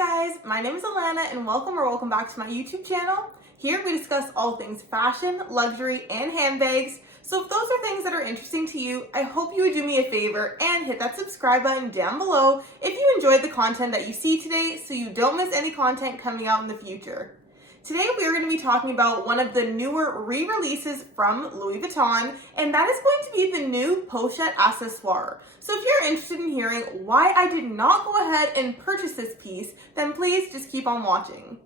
guys, my name is Alana and welcome back to my YouTube channel. Here we discuss all things fashion, luxury, and handbags. So if those are things that are interesting to you, I hope you would do me a favor and hit that subscribe button down below if you enjoyed the content that you see today so you don't miss any content coming out in the future. Today we are going to be talking about one of the newer re-releases from Louis Vuitton, and that is going to be the new Pochette Accessoires. So if you're interested in hearing why I did not go ahead and purchase this piece, then please just keep on watching.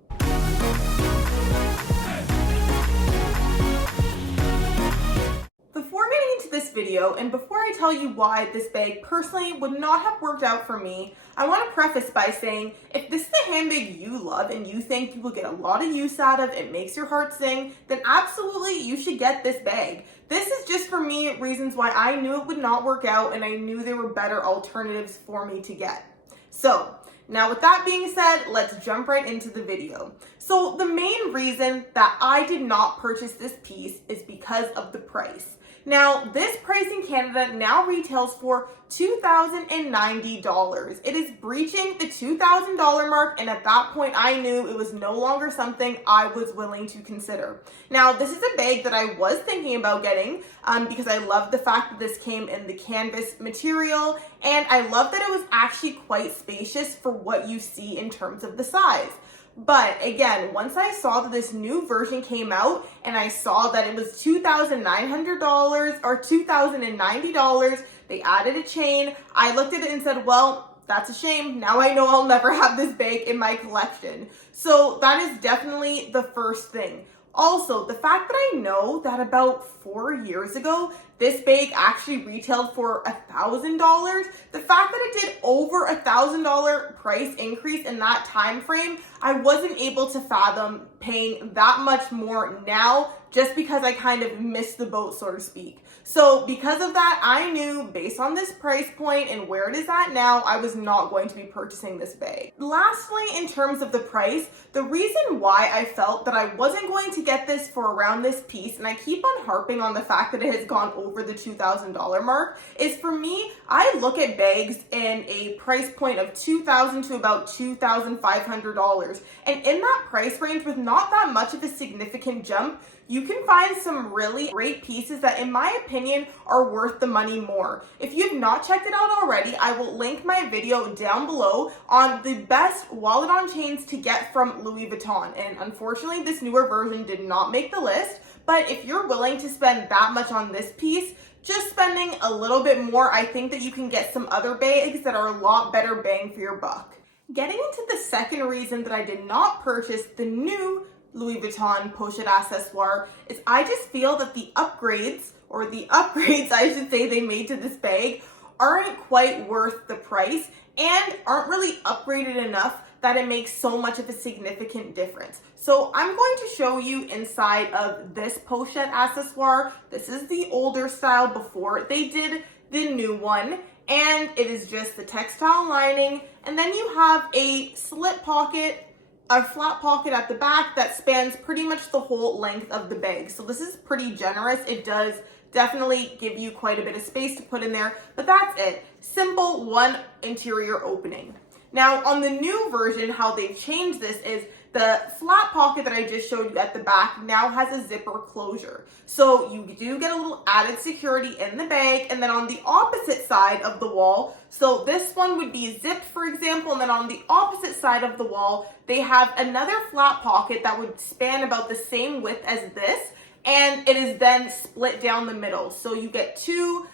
Before getting into this video, and before I tell you why this bag personally would not have worked out for me, I want to preface by saying, if this is a handbag you love and you think you will get a lot of use out of, it makes your heart sing, then absolutely you should get this bag. This is just for me reasons why I knew it would not work out and I knew there were better alternatives for me to get. So, now with that being said, let's jump right into the video. So the main reason that I did not purchase this piece is because of the price. Now, this price in Canada now retails for $2,090. It is breaching the $2,000 mark, and at that point, I knew it was no longer something I was willing to consider. Now, this is a bag that I was thinking about getting because I love the fact that this came in the canvas material, and I love that it was actually quite spacious for what you see in terms of the size. But again, once I saw that this new version came out and I saw that it was $2,900 or $2,090, they added a chain, I looked at it and said, well, that's a shame. Now I know I'll never have this bag in my collection. So that is definitely the first thing. Also, the fact that I know that about 4 years ago, this bag actually retailed for $1,000, the fact that it did over $1,000 price increase in that time frame, I wasn't able to fathom paying that much more now just because I kind of missed the boat, so to speak. So because of that, I knew based on this price point and where it is at now, I was not going to be purchasing this bag. Lastly, in terms of the price, the reason why I felt that I wasn't going to get this for around this piece, and I keep on harping on the fact that it has gone over the $2,000 mark, is for me, I look at bags in a price point of $2,000 to about $2,500. And in that price range, with not that much of a significant jump, you can find some really great pieces that, in my opinion, are worth the money more. If you have not checked it out already, I will link my video down below on the best wallet on chains to get from Louis Vuitton. And unfortunately, this newer version did not make the list. But if you're willing to spend that much on this piece, just spending a little bit more, I think that you can get some other bags that are a lot better bang for your buck. Getting into the second reason that I did not purchase the new Louis Vuitton Pochette Accessoires is I just feel that the upgrades I should say they made to this bag aren't quite worth the price and aren't really upgraded enough that it makes so much of a significant difference. So I'm going to show you inside of this Pochette Accessoire. This is the older style before they did the new one, and it is just the textile lining, and then you have a slip pocket, a flat pocket at the back that spans pretty much the whole length of the bag. So this is pretty generous. It does definitely give you quite a bit of space to put in there, but that's it. Simple one interior opening. Now on the new version, how they've changed this is the flat pocket that I just showed you at the back now has a zipper closure. So you do get a little added security in the bag, and then on the opposite side of the wall, so this one would be zipped, for example, and then on the opposite side of the wall, they have another flat pocket that would span about the same width as this, and it is then split down the middle. So you get two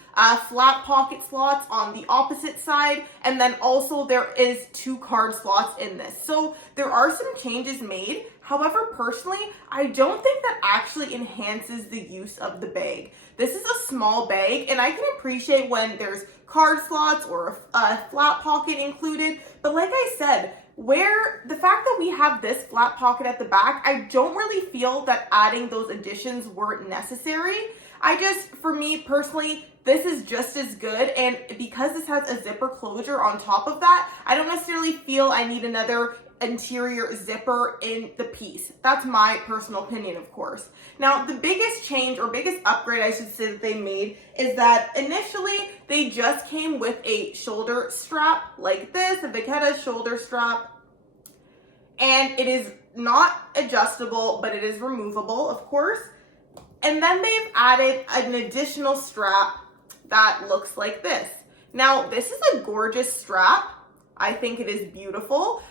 flat pocket slots on the opposite side, and then also there is 2 card slots in this. So there are some changes made. However, personally, I don't think that actually enhances the use of the bag. This is a small bag, and I can appreciate when there's card slots or a flat pocket included, but like I said, where the fact that we have this flat pocket at the back, I don't really feel that adding those additions weren't necessary. For me personally, this is just as good, and because this has a zipper closure on top of that, I don't necessarily feel I need another interior zipper in the piece. That's my personal opinion, of course. Now, the biggest change or biggest upgrade I should say that they made is that initially they just came with a shoulder strap like this, a Pochette shoulder strap. and it is not adjustable, but it is removable, of course. And then they've added an additional strap that looks like this. Now, this is a gorgeous strap. I think it is beautiful.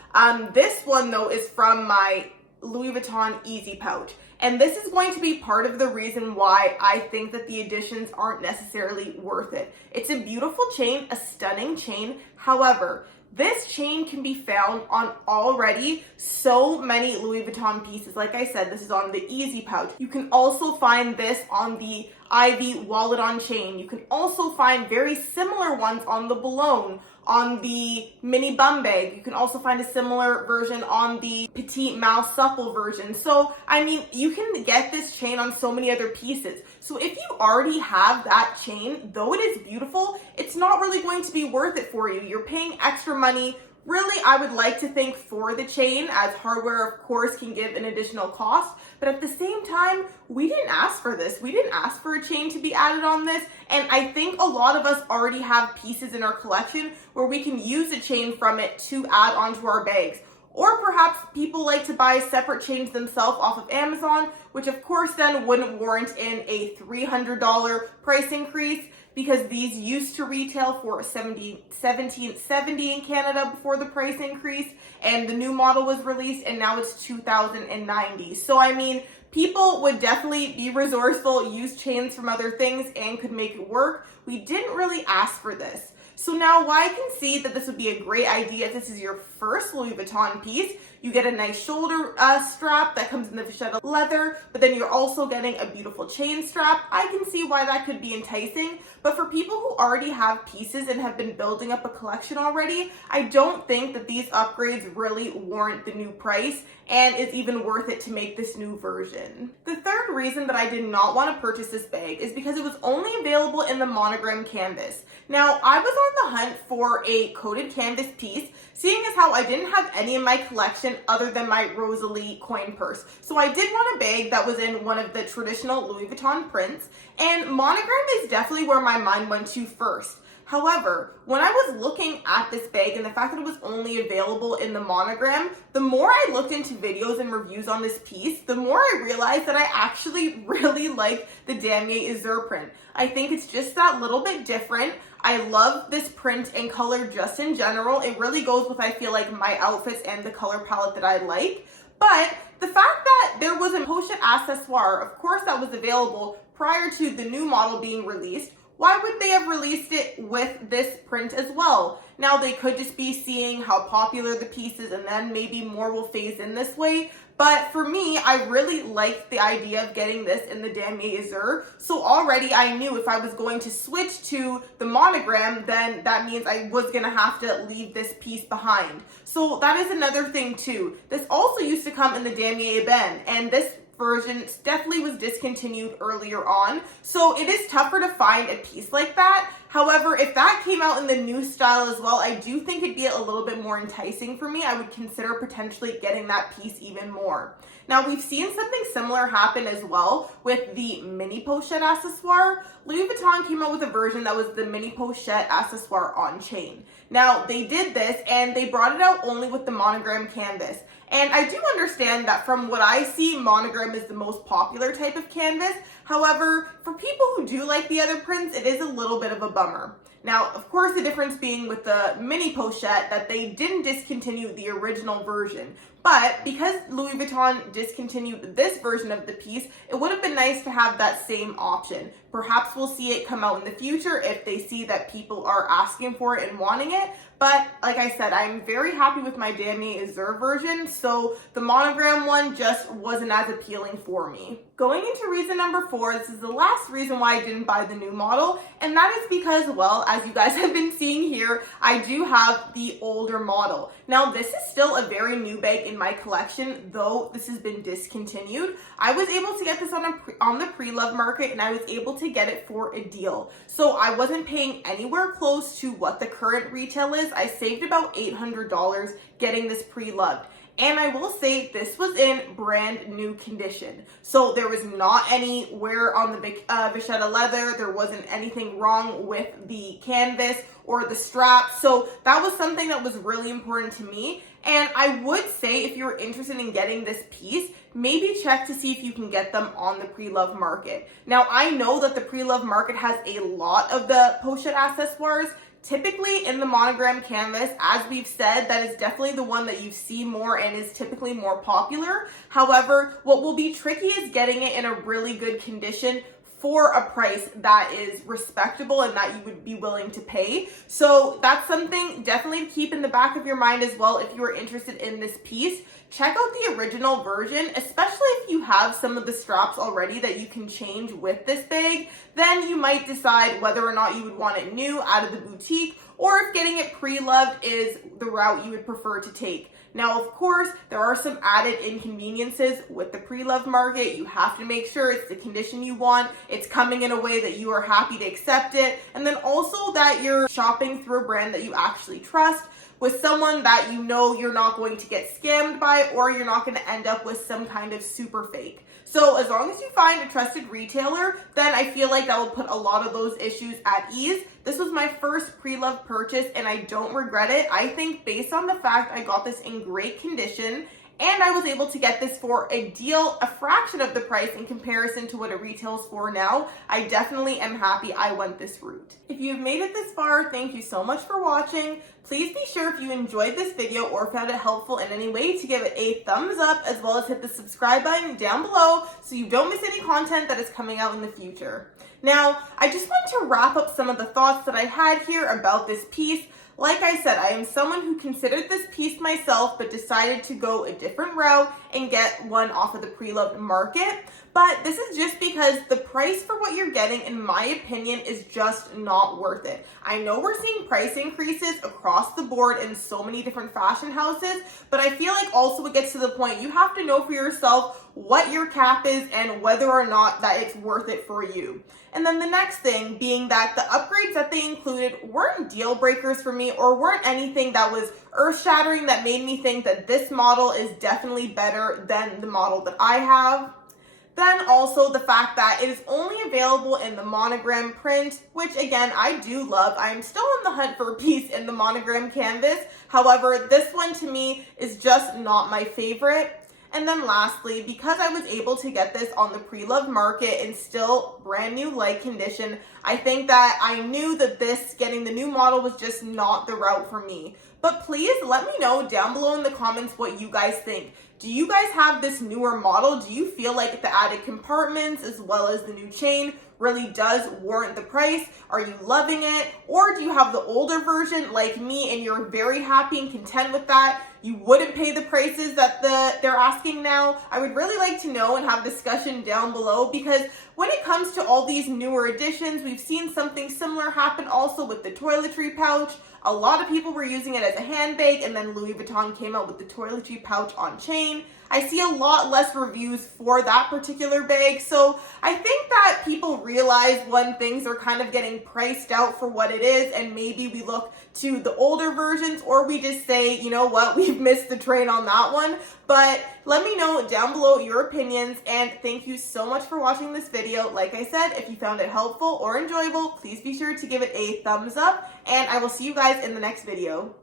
This one, though, is from my Louis Vuitton Easy Pouch. And this is going to be part of the reason why I think that the additions aren't necessarily worth it. It's a beautiful chain, a stunning chain. However, this chain can be found on already so many Louis Vuitton pieces. Like I said, this is on the Easy Pouch. You can also find this on the Ivy Wallet on Chain. You can also find very similar ones on the Boulogne, on the Mini Bum Bag. You can also find a similar version on the Petite Mal Supple version. So, I mean, you can get this chain on so many other pieces. So if you already have that chain, though it is beautiful, it's not really going to be worth it for you. You're paying extra money. Really, I would like to think for the chain, as hardware, of course, can give an additional cost. But at the same time, we didn't ask for this. We didn't ask for a chain to be added on this. And I think a lot of us already have pieces in our collection where we can use a chain from it to add onto our bags. Or perhaps people like to buy separate chains themselves off of Amazon, which of course then wouldn't warrant in a $300 price increase, because these used to retail for $17.70 in Canada before the price increase, and the new model was released, and now it's $2,090. So I mean, people would definitely be resourceful, use chains from other things, and could make it work. We didn't really ask for this. So now, while I can see that this would be a great idea if this is your first Louis Vuitton piece, you get a nice shoulder strap that comes in the Pochette leather, but then you're also getting a beautiful chain strap. I can see why that could be enticing, but for people who already have pieces and have been building up a collection already, I don't think that these upgrades really warrant the new price and is even worth it to make this new version. The third reason that I did not want to purchase this bag is because it was only available in the monogram canvas. Now, I was on the hunt for a coated canvas piece, seeing as how I didn't have any in my collection other than my Rosalie coin purse. So I did want a bag that was in one of the traditional Louis Vuitton prints, and monogram is definitely where my mind went to first. However, when I was looking at this bag and the fact that it was only available in the monogram, the more I looked into videos and reviews on this piece, the more I realized that I actually really like the Damier Azur print. I think it's just that little bit different. I love this print and color just in general. It really goes with, I feel like, my outfits and the color palette that I like. But the fact that there was a Pochette Accessoire, of course, that was available prior to the new model being released, why would they have released it with this print as well? Now, they could just be seeing how popular the piece is and then maybe more will phase in this way. But for me, I really liked the idea of getting this in the Damier Azur. So already I knew if I was going to switch to the monogram, then that means I was going to have to leave this piece behind. So that is another thing too. This also used to come in the Damier Ebene, and this version definitely was discontinued earlier on, so it is tougher to find a piece like that. However, if that came out in the new style as well, I do think it'd be a little bit more enticing for me. I would consider potentially getting that piece even more. Now, we've seen something similar happen as well with the mini Pochette Accessoire. Louis Vuitton came out with a version that was the mini Pochette Accessoire on chain. Now, they did this and they brought it out only with the monogram canvas. And I do understand that from what I see, monogram is the most popular type of canvas. However, for people who do like the other prints, it is a little bit of a bummer. Now, of course, the difference being with the mini Pochette that they didn't discontinue the original version. But because Louis Vuitton discontinued this version of the piece, it would have been nice to have that same option. Perhaps we'll see it come out in the future if they see that people are asking for it and wanting it. But like I said, I'm very happy with my Damier Azur version, so the monogram one just wasn't as appealing for me. Going into reason number 4, this is the last reason why I didn't buy the new model, and that is because, well, as you guys have been seeing here, I do have the older model. Now, this is still a very new bag in my collection, though this has been discontinued. I was able to get this on the pre-love market, and I was able to get it for a deal. So I wasn't paying anywhere close to what the current retail is. I saved about $800 getting this pre-loved. And I will say this was in brand new condition. So there was not any wear on the Pochette leather. There wasn't anything wrong with the canvas or the strap. So that was something that was really important to me. And I would say if you're interested in getting this piece, maybe check to see if you can get them on the pre-loved market. Now, I know that the pre-loved market has a lot of the Pochette Accessoires. Typically in the monogram canvas, as we've said, that is definitely the one that you see more and is typically more popular. However, what will be tricky is getting it in a really good condition for a price that is respectable and that you would be willing to pay. So that's something definitely to keep in the back of your mind as well if you are interested in this piece. Check out the original version, especially if you have some of the straps already that you can change with this bag. Then you might decide whether or not you would want it new out of the boutique, or if getting it pre-loved is the route you would prefer to take. Now, of course, there are some added inconveniences with the pre-loved market. You have to make sure it's the condition you want, it's coming in a way that you are happy to accept it, and then also that you're shopping through a brand that you actually trust, with someone that you know you're not going to get scammed by, or you're not going to end up with some kind of super fake. So as long as you find a trusted retailer, then I feel like that will put a lot of those issues at ease. This was my first pre-loved purchase and I don't regret it. I think based on the fact I got this in great condition and I was able to get this for a deal, a fraction of the price in comparison to what it retails for now, I definitely am happy I went this route. If you've made it this far, thank you so much for watching. Please be sure if you enjoyed this video or found it helpful in any way to give it a thumbs up, as well as hit the subscribe button down below so you don't miss any content that is coming out in the future. Now, I just want to wrap up some of the thoughts that I had here about this piece. Like I said, I am someone who considered this piece myself, but decided to go a different route and get one off of the pre-loved market. But this is just because the price for what you're getting, in my opinion, is just not worth it. I know we're seeing price increases across the board in so many different fashion houses, but I feel like also it gets to the point you have to know for yourself what your cap is and whether or not that it's worth it for you. And then the next thing being that the upgrades that they included weren't deal breakers for me or weren't anything that was earth-shattering that made me think that this model is definitely better than the model that I have. Then also the fact that it is only available in the monogram print, which again, I do love. I am still on the hunt for a piece in the monogram canvas. However, this one to me is just not my favorite. And then lastly, because I was able to get this on the pre-loved market in still brand new like condition, I think that I knew that getting the new model was just not the route for me. But please let me know down below in the comments what you guys think. Do you guys have this newer model? Do you feel like the added compartments as well as the new chain really does warrant the price? Are you loving it? Or do you have the older version like me and you're very happy and content with that? You wouldn't pay the prices that they're asking now? I would really like to know and have discussion down below, because when it comes to all these newer additions, we've seen something similar happen also with the toiletry pouch. A lot of people were using it as a handbag, and then Louis Vuitton came out with the toiletry pouch on chain. I see a lot less reviews for that particular bag, so I think that people realize when things are kind of getting priced out for what it is, and maybe we look to the older versions, or we just say, you know what, we've missed the train on that one. But let me know down below your opinions, and thank you so much for watching this video. Like I said, if you found it helpful or enjoyable, please be sure to give it a thumbs up, and I will see you guys in the next video.